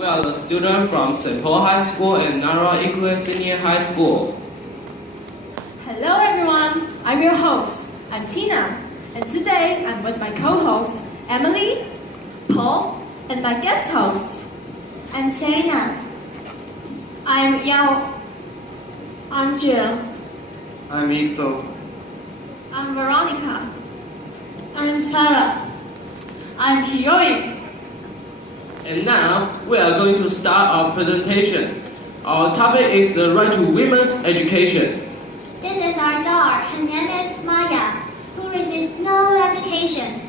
We are the students from St. Paul High School and Nara Equi Senior High School. Hello everyone, I'm your host, I'm Tina, and today I'm with my co-hosts, Emily, Paul, and my guest hosts. I'm Serena. I'm Yao. I'm Jill. I'm Victor. I'm Veronica. I'm Sarah. I'm Hiyori. And now, we are going to start our presentation. Our topic is the right to women's education. This is our daughter. Her name is Maya, who receives no education.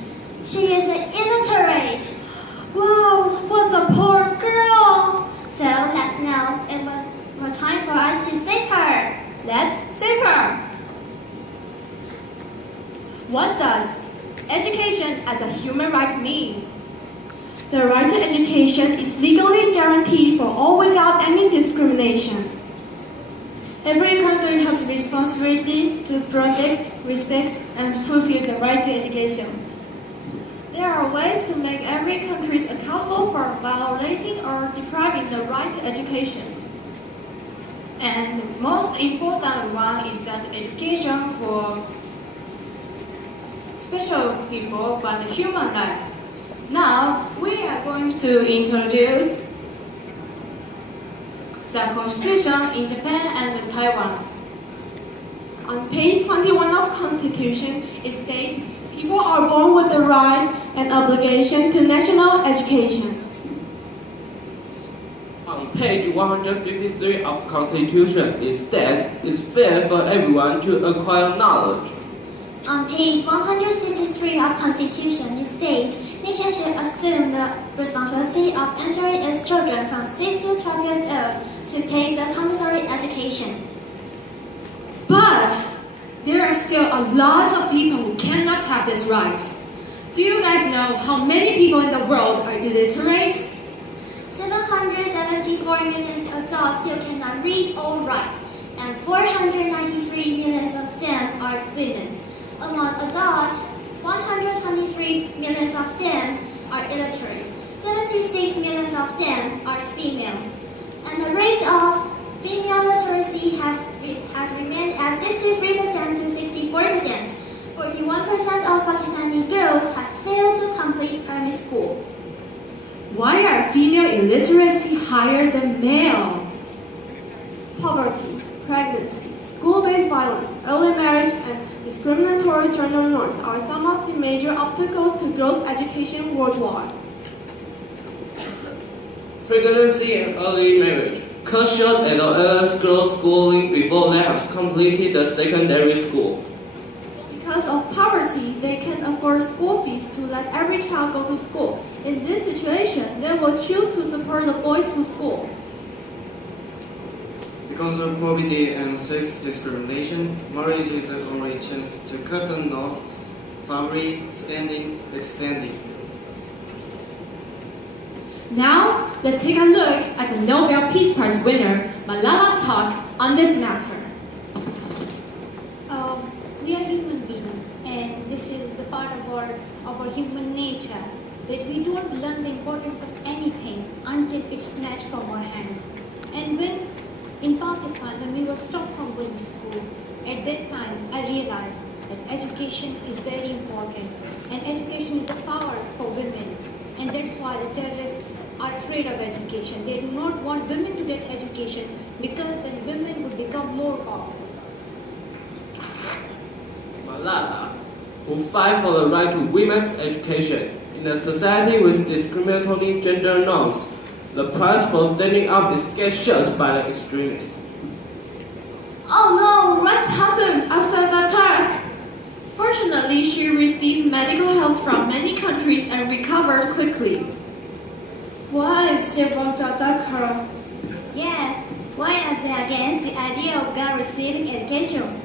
She is illiterate. Wow, what a poor girl! So let's know it was more time for us to save her. Let's save her! What does education as a human right mean? The right to education is legally guaranteed for all without any discrimination. Every country has a responsibility to protect, respect, and fulfill the right to education. There are ways to make every country accountable for violating or depriving the right to education. And the most important one is that education for special people but human right. Now, we are going to introduce the Constitution in Japan and Taiwan. On page 21 of Constitution, it states, people are born with the right and obligation to national education. On page 153 of Constitution, it states it's fair for everyone to acquire knowledge. On page 163 of Constitution, it states, nations should assume the responsibility of ensuring its children from 6 to 12 years old to take the compulsory education. But there are still a lot of people who cannot have this right. Do you guys know how many people in the world are illiterate? 774 million adults still cannot read or write, and 493 million of them are women. Among adults, 123 million of them are illiterate, 76 million of them are female, and the rate of female literacy has remained at 63% to 64%. 41% of Pakistani girls have failed to complete primary school. Why are female illiteracy higher than male? Poverty, pregnancy, school-based violence, early marriage, and discriminatory gender norms are some of the major obstacles to girls' education worldwide. Pregnancy and early marriage cut short adolescent girls' schooling before they have completed the secondary school. Because of poverty, they can't afford school fees to let every child go to school. In this situation, they will choose to support the boys to school. Because of poverty and sex discrimination, marriage is the only chance to cut off family spending extending. Now, let's take a look at the Nobel Peace Prize winner, Malala's talk on this matter. We are human beings, and this is the part of our human nature, that we don't learn the importance of anything until it's snatched from our hands. And when in Pakistan, when we were stopped from going to school, at that time I realized that education is very important, and education is the power for women. And that's why the terrorists are afraid of education. They do not want women to get education because then women would become more powerful. Malala, who fight for the right to women's education in a society with discriminatory gender norms, the price for standing up is get shot by the extremists. Oh no, what happened after the attack? Fortunately, she received medical help from many countries and recovered quickly. Why they want to attack her? Yeah, why are they against the idea of girls receiving education?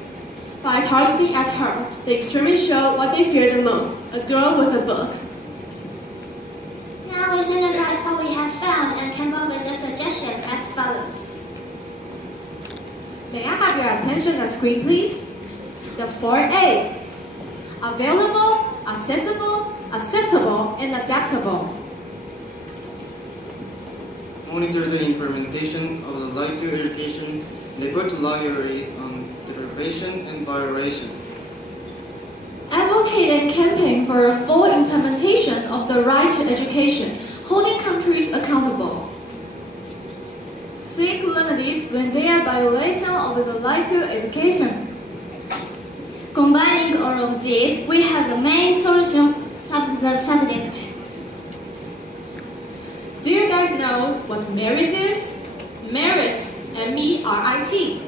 By targeting at her, the extremists show what they fear the most, a girl with a book. Now we synthesize what we have found and come up with a suggestion as follows. May I have your attention on the screen, please? The 4 A's. Available, accessible, acceptable, and adaptable. monitor the implementation of the right to education and report regularly on deprivation and violations. Advocate and campaign for a full implementation of the right to education, holding countries accountable. Seek remedies when there are violations of the right to education. Combining all of these, we have the main solution the subject. Do you guys know what merit is? Merit, M-E-R-I-T.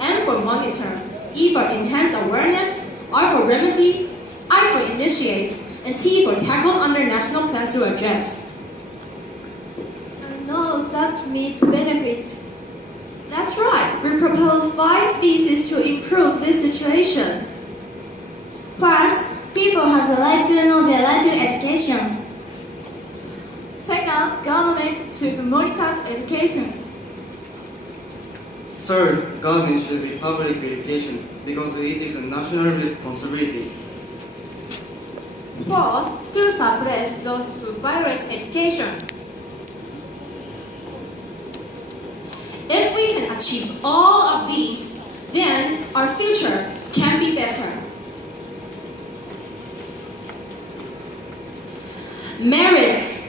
M for monitor, E for enhance awareness, R for remedy, I for initiate, and T for tackled under national plans to address. No, that means benefit. That's right. We propose 5 theses to improve this situation. First, people have the right to know their right to education. Second, government should monitor education. Third, government should be public education because it is a national responsibility. Fourth, to suppress those who violate education. If we can achieve all of these, then our future can be better. Merit